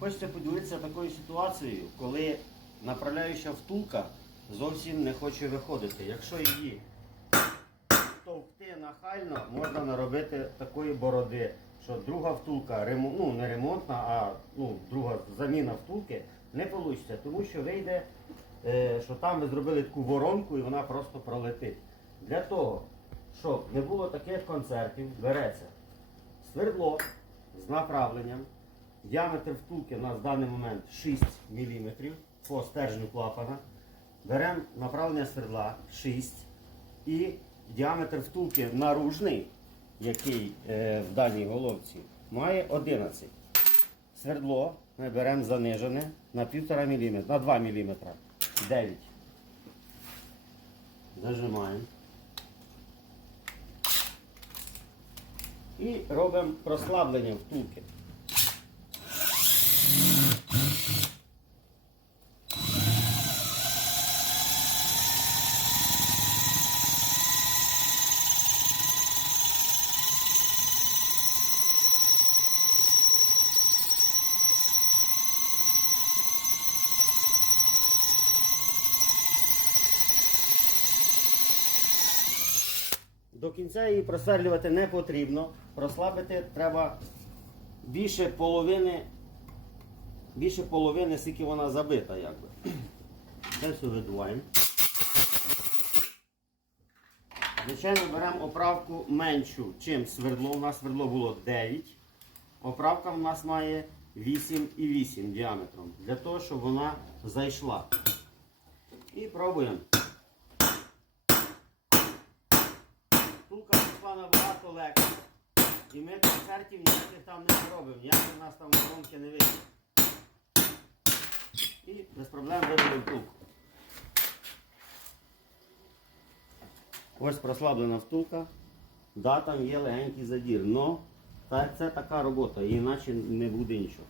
Хочете поділитися такою ситуацією, коли направляюча втулка зовсім не хоче виходити. Якщо її товкти нахально, можна наробити такої бороди, що друга втулка, ну не ремонтна, а ну, друга заміна втулки не вийде, тому що вийде, е, що там ви зробили таку воронку і вона просто пролетить. Для того, щоб не було таких концертів, береться свердло з направленням. Діаметр втулки у нас в даний момент 6 мм по стержню клапана. Беремо направлення свердла 6 і діаметр втулки наружний, який е, в даній головці, має 11. Свердло ми беремо занижене на 1,5 мм, на 2 мм. 9. Зажимаємо. І робимо прослаблення втулки. До кінця її просверлювати не потрібно. Прослабити треба більше половини, більше половини, скільки вона забита. Якби. Це все видуваємо. Звичайно, беремо оправку меншу, чим свердло. У нас свердло було 9. Оправка в нас має 8,8 діаметром. Для того, щоб вона зайшла. І пробуємо. Штука пішла набагато легше. І ми концертів ніяких там не зробимо, ніяких у нас там воронки не вийде. І без проблем виберемо втулку. Ось прослаблена втулка. Да, там є легенький задір, але це така робота, іначе не буде нічого.